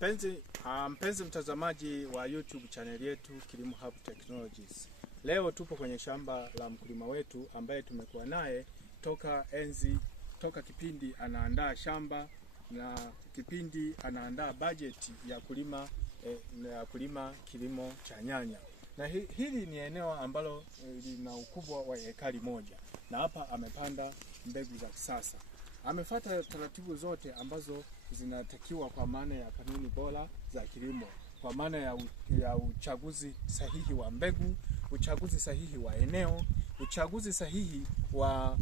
Mpenzi mtazamaji wa YouTube channel yetu Kilimo Hub Technologies. Leo tupo kwenye shamba la mkulima wetu ambaye tumekuwa naye toka kipindi anaandaa shamba na kipindi anaandaa bajeti ya kulima kilimo cha nyanya. Na hili ni eneo ambalo lina ukubwa wa ekari moja, na hapa amepanda mbegu za kisasa. Amefuata taratibu zote ambazo zinatakiwa kwa maana ya kanuni bora za kilimo, kwa maana ya uchaguzi sahihi wa mbegu, uchaguzi sahihi wa eneo, uchaguzi sahihi wa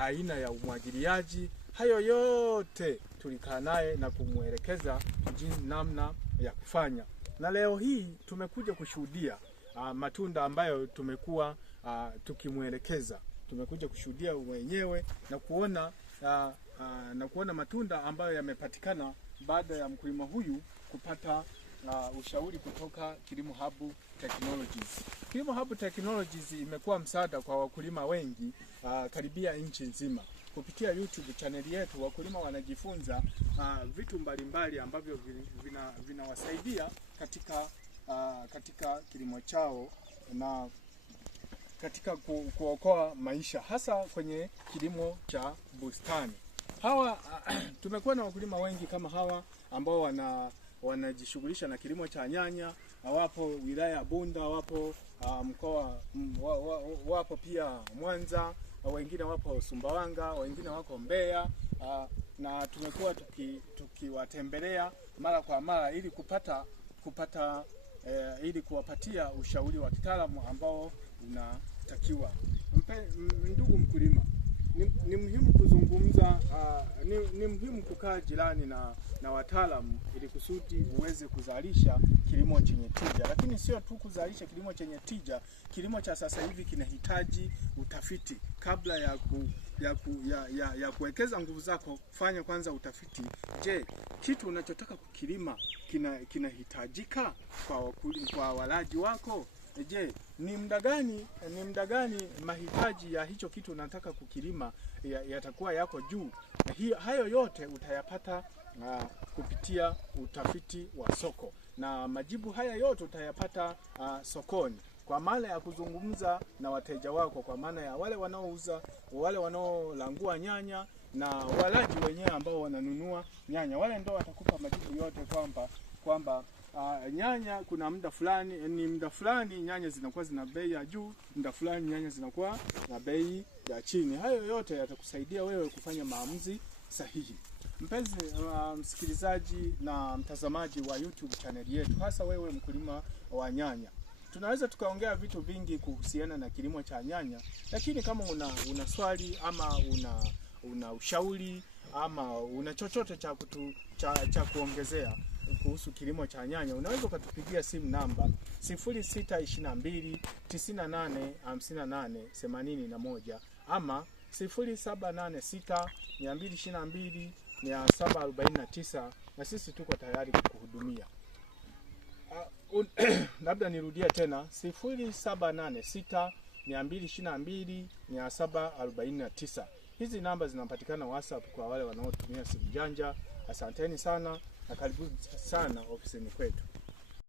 aina ya umwagiliaji. Hayo yote tulikaa naye na kumwelekeza namna ya kufanya. Na leo hii tumekuja kushuhudia matunda ambayo tumekuwa tukimwelekeza. Tumekuja kushuhudia wenyewe na kuona matunda ambayo yamepatikana baada ya mkulima huyu kupata ushauri kutoka Kilimo Hub Technologies. Kilimo Hub Technologies imekuwa msaada kwa wakulima wengi karibia nchi nzima. Kupitia YouTube channel yetu wakulima wanajifunza vitu mbalimbali ambavyo vinawasaidia katika kilimo chao na katika kuokoa maisha, hasa kwenye kilimo cha bustani. Tumekuwa na wakulima wengi kama hawa ambao wanajishughulisha na kilimo cha nyanya. Wapo wilaya ya Bunda, wapo mkoa wapo pia Mwanza, wengine wapo Sumbawanga, wengine wako Mbeya, na tumekuwa tukiwatembelea mara kwa mara ili kuwapatia ushauri wa kitaalamu ambao unatakiwa. Ndugu mkulima, ni muhimu kuzungumza, ni muhimu kukaa jirani na wataalamu ili kusudi uweze kuzalisha kilimo chenye tija. Lakini sio tu kuzalisha kilimo chenye tija, kilimo cha sasa hivi kinahitaji utafiti. Kabla ya kuwekeza nguvu zako, fanya kwanza utafiti. Je, kitu unachotaka kukilima kinahitajika kwa walaji wako? Je, ni muda gani mahitaji ya hicho kitu unataka kukilima yatakuwa yako juu? Hayo yote utayapata kupitia utafiti wa soko, na majibu haya yote utayapata sokoni, kwa maana ya kuzungumza na wateja wako, kwa maana ya wale wanaouza, wale wanaolangua nyanya na walaji wenyewe ambao wananunua nyanya. Wale ndio watakupa majibu yote kwamba nyanya kuna muda fulani nyanya zinakuwa zina bei ya juu, muda fulani nyanya zinakuwa na bei ya chini. Hayo yote yatakusaidia wewe kufanya maamuzi sahihi. Mpenzi msikilizaji na mtazamaji wa YouTube channel yetu, hasa wewe mkulima wa nyanya, tunaweza tukaongea vitu vingi kuhusiana na kilimo cha nyanya, lakini kama una swali ama una ushauri ama una chochote cha kuongezea kuhusu kilimo cha nyanya, unaweza ukatupigia simu namba 0622 98 58 81 ama 0786 222 749, na sisi tuko tayari kukuhudumia. Labda nirudia tena, 0786 222 749. Hizi namba zinapatikana WhatsApp kwa wale wanaotumia simu janja. Asanteni sana na karibuni sana ofisini kwetu.